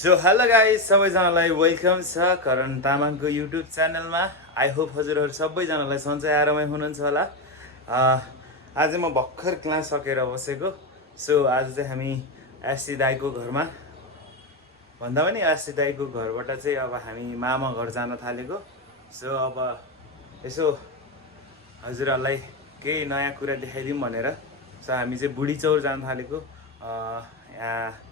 So hello guys सबैजनालाई welcome छ करण तामाङको युट्युब च्यानलमा। आई होप हजुरहरू सबैजनालाई सन्चै आरामै हुनुहुन्छ होला। आज म भर्खर क्लास सकेर बसेको। सो आज चाहिँ हामी एससी दाईको घरमा भन्दा पनि एससी दाईको घरबाट चाहिँ अब हामी मामा घर जान थालेको। सो अब यसो हजुरहरूलाई केही नयाँ कुरा देखाइदिउँ भनेर सो हामी चाहिँ बुढी चौर जान थालेको। यहाँ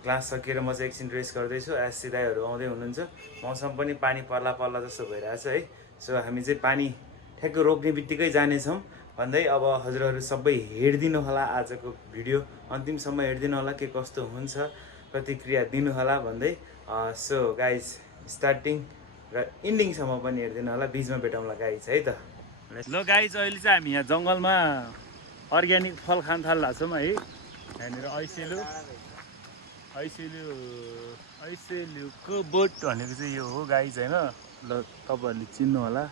क्लास सकेर म चाहिँ एकछिन रेस्ट गर्दैछु। एससी दाईहरू आउँदै हुनुहुन्छ। मौसम पनि पानी पर्ला पर्ला जस्तो भइरहेछ है। सो हामी चाहिँ पानी ठ्याक्क रोक्ने बित्तिकै जानेछौँ भन्दै अब हजुरहरू सबै हेरिदिनु होला। आजको भिडियो अन्तिमसम्म हेरिदिनु होला, के कस्तो हुन्छ प्रतिक्रिया दिनु होला भन्दै। सो गाइज स्टार्टिङ र इन्डिङसम्म पनि हेरिदिनु होला। बिचमा भेटौँला गाइज है त। ल गाइज अहिले चाहिँ हामी यहाँ जङ्गलमा अर्ग्यानिक फल खान थाल्ला छौँ है। यहाँनिर ऐसेलुको बोट भनेको चाहिँ यो हो गाइज होइन। ल तपाईँहरूले चिन्नु होला।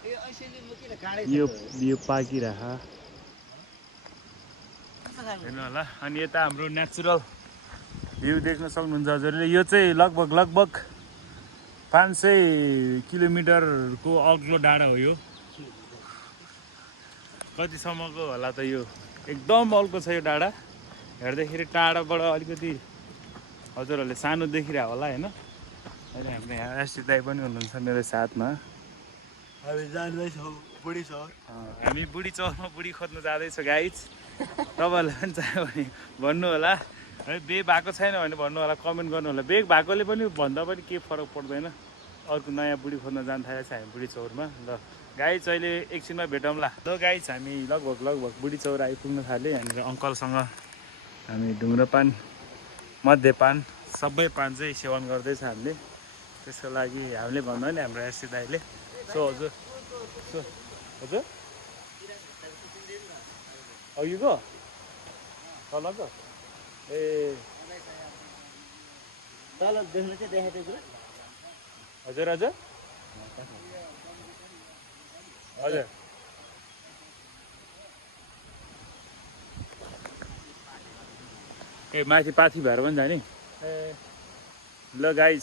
यो पाकिरह हेर्नु होला। अनि यता हाम्रो नेचुरल भ्यू देख्न सक्नुहुन्छ हजुरले। यो चाहिँ लगभग 500 किलोमिटरको अग्लो डाँडा हो यो। कतिसम्मको होला त यो, एकदम अग्लो छ यो डाँडा। हेर्दाखेरि टाढाबाट अलिकति हजुरहरूले सानो देखिरहेको होला होइन। अहिले हाम्रो यहाँ एससी दाई पनि हुनुहुन्छ मेरो साथमा। हामी जाँदैछौँ बुढी चौर। हामी बुढी चौरमा बुढी खोज्नु जाँदैछौँ गाइज। तपाईँहरूलाई पनि चाहियो भने भन्नु होला है। बेग भएको छैन भने भन्नु होला, कमेन्ट गर्नु होला। बेग भएकोले पनि भन्दा पनि केही फरक पर्दैन। अर्को नयाँ बुढी खोज्न जान थालेको छ हामी बुढी चौरमा। ल गाइज अहिले एकछिनमा भेटौँला। ल गाइज हामी लगभग बुढी चौर आइपुग्न थाल्यो। यहाँनिर अङ्कलसँग हामी ढुङ्ग्रोपान मध्यपान सबै पान चाहिँ सेवन गर्दैछ हामीले। त्यसको लागि हामीले भन्दा नि हाम्रो एससी दाईले। सो हजुर अघिको तलको ए तल देख्नु चाहिँ देखाएको कुरा हजुर हजुर हजुर ए माथि पाथी भएर पनि जाने। ल गाइज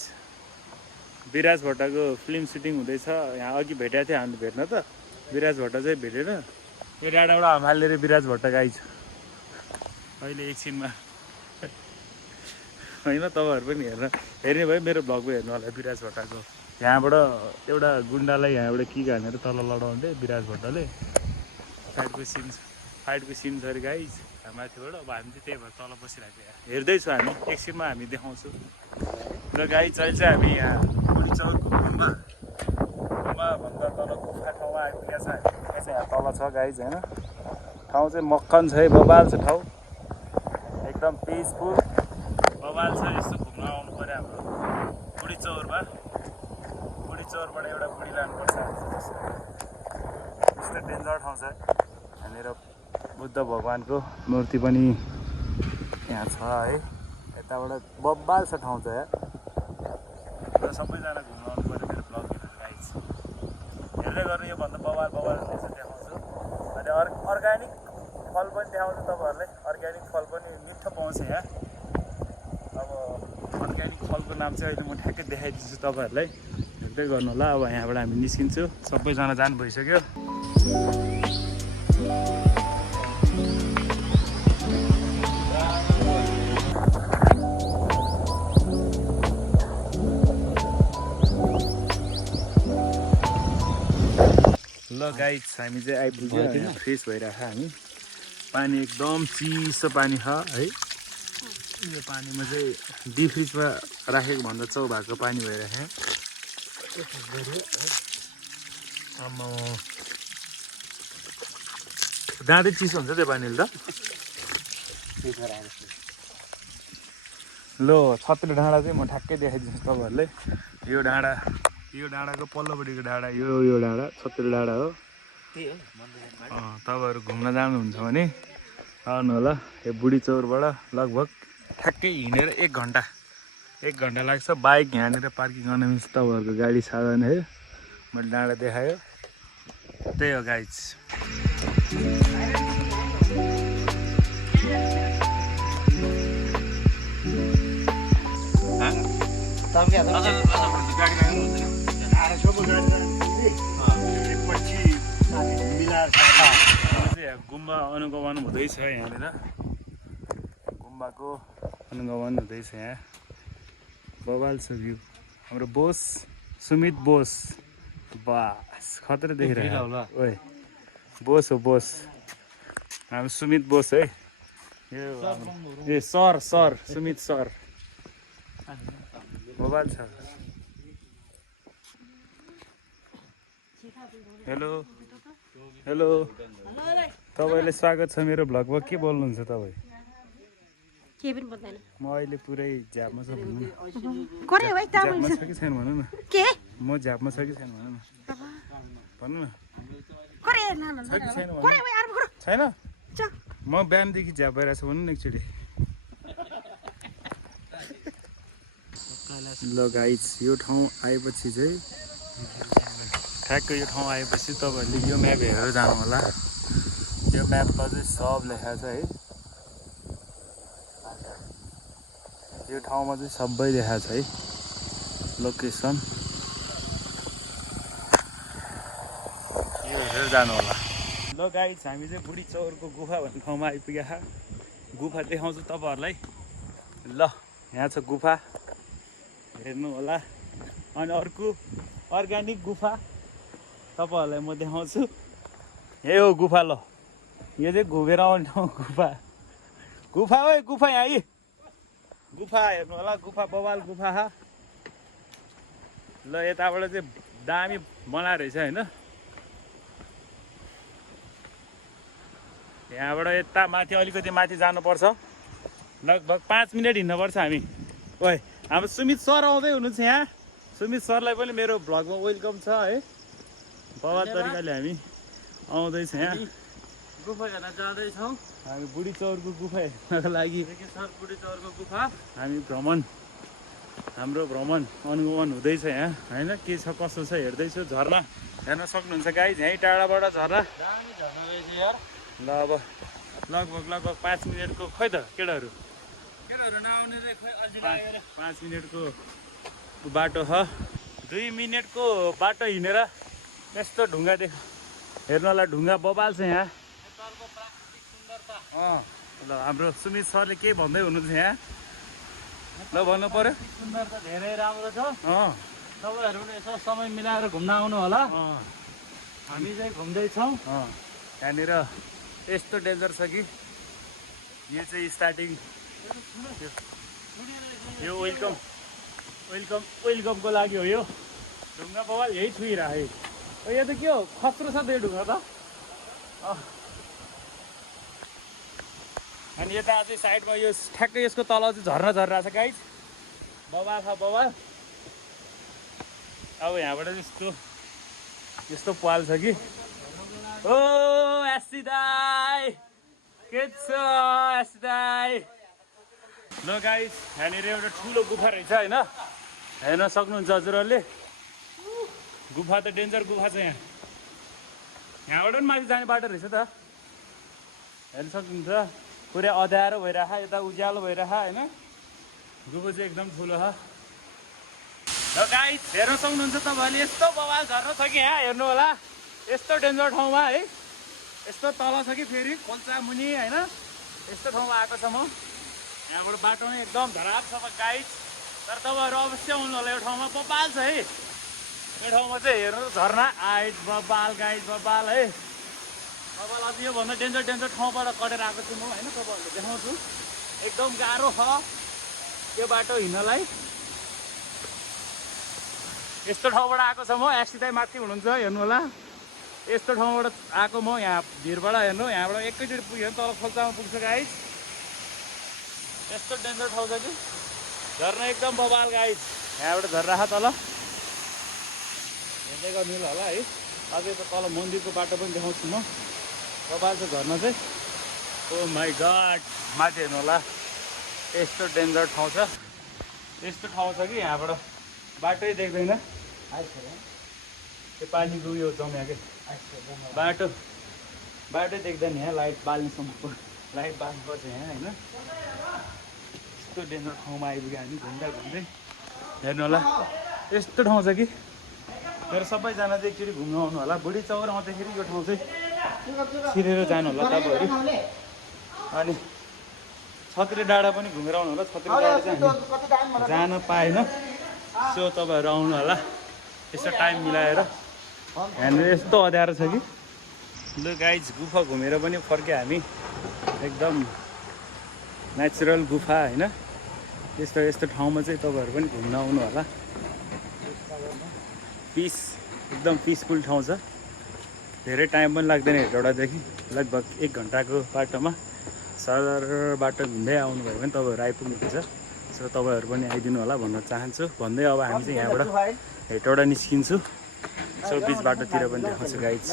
विराज भट्टको फिल्म सुटिङ हुँदैछ। यहाँ अघि भेटेको थियो हामीले भेट्न त। विराज भट्ट चाहिँ भेटेन। यो डाँडाबाट हाम्हालेर विराज भट्ट गाइज अहिले एकछिनमा होइन। तपाईँहरू पनि हेर्ने भयो मेरो भ्लगमा हेर्नु होला। विराज भट्टको यहाँबाट एउटा गुन्डालाई यहाँबाट कि हानेर तल लडाउँदै विराज भट्टले फाइटको सिन छ अरे गाइज माथिबाट। अब हामी चाहिँ त्यही भएर तल बसिरहेको हेर्दैछौँ हामी। एकछिनमा हामी देखाउँछौँ। र गाइज अहिले चाहिँ हामी यहाँ बुढी चौरको गुम्बाभन्दा तल गुफा ठाउँमा आइपुगेको छ। हामी चाहिँ यहाँ तल छ गाइज होइन। ठाउँ चाहिँ मक्खन छ है, बबाल छ ठाउँ, एकदम पिसफुल बबाल छ। यस्तो घुम्न आउनु पऱ्यो हाम्रो बुढी चौरमा। बुढी चौरबाट एउटा बुढी लानुपर्छ। यस्तो डेन्जर ठाउँ छ। यहाँनिर बुद्ध भगवानको मूर्ति पनि यहाँ छ है। यताबाट बब्बाल छ ठाउँ चाहिँ यहाँ। र सबैजना घुम्न आउनु पऱ्यो मेरो ब्लग हेरेर गाइज। हेर्दै गर्नु। योभन्दा बबाल यसो देखाउँछु। अनि अर्ग्यानिक फल पनि देखाउँछु तपाईँहरूलाई। अर्ग्यानिक फल पनि मिठो पाउँछ यहाँ। अब अर्ग्यानिक फलको नाम चाहिँ अहिले म ठ्याक्कै देखाइदिन्छु तपाईँहरूलाई। हेर्दै गर्नु होला। अब यहाँबाट हामी निस्किन्छु। सबैजना जानु भइसक्यो। ल गाइज हामी चाहिँ आइपुग्यो। फ्रेस भइरहेको छ हामी। पानी एकदम चिसो पानी छ है। यो पानीमा चाहिँ डिप फ्रिजमा राखेको भन्दा चौ भएको पानी भइरहेको छ। आम्मा दाँतै चिसो हुन्छ त्यो पानीले त। ल छत्रे डाँडा चाहिँ म ठ्याक्कै देखाइदिन्छु तपाईँहरूलाई। यो डाँडाको पल्लोपट्टिको डाँडा यो डाँडा छत्रे डाँडा हो। तपाईँहरू घुम्न जानुहुन्छ भने आउनु होला। यो बुढी चौरबाट लगभग ठ्याक्कै हिँडेर 1 घन्टा लाग्छ। बाइक यहाँनिर पार्किङ गर्न मिल्छ तपाईँहरूको गाडी साधन है। मैले डाँडा देखायो त्यही हो गाइज। सबके हातमा आरासम्म गाडी जान्छ पछि मिलाएर गुम्बा अनुगमन हुँदैछ यहाँनिर गुम्बाको अनुगमन हुँदैछ यहाँ बवाल छ भ्यू हाम्रो बोस सुमित बोस बास खतरा देखिरहेको ओए बोस हो बोस हाम्रो सुमित बोस है यो ए सर सुमित सर मोबाइल छ हेलो हेलो तपाईँले स्वागत छ मेरो भ्लगमा के बोल्नुहुन्छ तपाईँ के पनि बोल्दैन म अहिले पुरै झ्यापमा छ भन्नु न करे भाइ झ्यापमा छ कि छैन भन्नु न के म झ्यापमा छ कि छैन भन्नु न भन्नु न करे न छ कि छैन भन्नु करे भाइ आराम गर छैन च म बिहानदेखि झ्याप भइरहेको छु भन्नु न एकचोटि ल गाइज यो ठाउँ आएपछि चाहिँ ठ्याक्क यो ठाउँ आएपछि तपाईँहरूले यो म्याप हेरेर जानु होला यो म्यापमा चाहिँ सब लेखाएको छ है यो ठाउँमा चाहिँ सबै देखाएको छ है लोकेसन यो हेरेर जानु होला ल गाइज हामी चाहिँ बुढी चौरको गुफा भन्ने ठाउँमा आइपुगेका गुफा देखाउँछु तपाईँहरूलाई ल यहाँ छ गुफा हेर्नु होला अनि अर्को अर्ग्यानिक गुफा तपाईँहरूलाई म देखाउँछु यही हो गुफा ल यो चाहिँ घुमेर आउने ठाउँ गुफा गुफा हो गुफा यहाँ आइ गुफा हेर्नु होला गुफा बवाल गुफा ल यताबाट चाहिँ दामी बनाएर रहेछ होइन यहाँबाट यता माथि अलिकति माथि जानुपर्छ लगभग 5 मिनट हिँड्नुपर्छ हामी ओए हाम्रो सुमित सर आउँदै हुनुहुन्छ यहाँ सुमित सरलाई पनि मेरो भ्लगमा वेलकम छ है बवाल तरिकाले हामी आउँदैछ यहाँ गुफा हेर्न जाँदैछौँ हामी बुढी चौरको गुफा हेर्नको लागि बुढी चौरको गुफा हामी हाम्रो भ्रमण अनुगमन हुँदैछ यहाँ होइन के छ कसो छ हेर्दैछु झर्ना हेर्न सक्नुहुन्छ गाइज यहीँ टाढाबाट झर्ना दामी झर्ना रहेछ यार ल अब लगभग 5 मिनटको खै त केटाहरू नआउने चाहिँ खोइ अल्छी 5 मिनटको बाटो छ 2 मिनटको बाटो हिँडेर यस्तो ढुङ्गा हेर्नु होला ढुङ्गा बबाल छ यहाँ नेपालको प्राकृतिक सुन्दरता ल हाम्रो सुमित सरले के भन्दै हुनुहुन्छ यहाँ ल भन्नु पर्यो सुन्दरता धेरै राम्रो छ तपाईँहरू पनि यसो समय मिलाएर घुम्न आउनु होला हामी चाहिँ घुम्दैछौँ यहाँनिर यस्तो डेन्जर छ कि यो चाहिँ स्टार्टिङ यो वेलकमको लागि हो यो ढुङ्गा बवाल यही छुइरहेको यो त के हो खत्रो छ त्यो ढुङ्गा त अनि यता चाहिँ साइडमा यो ठ्याक्कै यसको तल चाहिँ झर्ना झरिरहेको छ गाइज बवाल छ बवाल अब यहाँबाट यस्तो पाल छ कि ओ एसी दाई के छ एसी दाई ल गाइस यहाँनिर एउटा ठुलो गुफा रहेछ होइन हेर्न सक्नुहुन्छ हजुरहरूले गुफा त डेन्जर गुफा छ यहाँबाट पनि माथि जाने बाटो रहेछ त हेर्न सक्नुहुन्छ पुरै अँध्यारो भइरह यता उज्यालो भइरह होइन गुफा चाहिँ एकदम ठुलो छ ल गाइस हेर्न सक्नुहुन्छ तपाईँहरूले यस्तो बवाल झर्न छ कि यहाँ हेर्नु होला यस्तो डेन्जर ठाउँमा है यस्तो तल छ कि फेरि खोल्चा मुनि होइन यस्तो ठाउँमा आएको छ म यहाँबाट बाटो नै एकदम धराप छ गाइस तर तपाईँहरू अवश्य आउनु होला यो ठाउँमा बबाल छ है यो ठाउँमा चाहिँ हेर्नु झर्ना आइट बबाल गाइस बबाल है बबाल अझ योभन्दा डेन्जर ठाउँबाट कटेर आएको छु म होइन तपाईँहरूले देखाउँछु एकदम गाह्रो छ यो बाटो हिँड्नलाई यस्तो ठाउँबाट आएको छ म एक्सिदाई माथि हुनुहुन्छ हेर्नु होला यस्तो ठाउँबाट आएको म यहाँ भिरबाट हेर्नु यहाँबाट एकैचोटि पुग्यो भने तल खोल्चामा पुग्छ गाइस यस्तो डेन्जर ठाउँ छ कि झर्ना एकदम बबाल गाइस यहाँबाट झर्रा तल हेर्दै गर्नु होला है अझै त तल मन्दिरको बाटो पनि देखाउँछु म बबाल छ झर्ना चाहिँ ओ माई गड माथि हेर्नु होला यस्तो डेन्जर ठाउँ छ यस्तो ठाउँ छ कि यहाँबाट बाटै देख्दैन त्यो पानीको उयो जम्या के बाटो देख्दैन यहाँ लाइट बाल्नेसम्म लाइट बाल्नुपर्छ यहाँ होइन यस्तो डेन्जर ठाउँमा आइपुग्यो हामी घुम्दै हेर्नु होला यस्तो ठाउँ छ कि मेरो सबैजना चाहिँ एकचोटि घुम्नु आउनु होला बुढी चौर आउँदाखेरि यो ठाउँ चाहिँ छिरेर जानु होला तपाईँहरू अनि छत्री डाँडा पनि घुमेर आउनु होला छत्री डाँडा चाहिँ हामी जान पाएन सो तपाईँहरू आउनु होला यसो टाइम मिलाएर यहाँनिर यस्तो अँध्यारो छ कि लु गाइज गुफा घुमेर पनि फर्क्यो हामी एकदम नेचुरल गुफा होइन यस्तो यस्तो ठाउँमा चाहिँ तपाईँहरू पनि घुम्न आउनु होला पिस एकदम पिसफुल ठाउँ छ धेरै टाइम पनि लाग्दैन हेटौडादेखि लगभग 1 घन्टाको बाटोमा सरर बाटो घुम्दै आउनुभयो भने तपाईँहरू आइपुग्नुहुन्छ सो तपाईँहरू पनि आइदिनु होला भन्न चाहन्छु भन्दै अब हामी चाहिँ यहाँबाट हेटौडा निस्किन्छु सो बिच बाटोतिर पनि देखाउँछु गाइज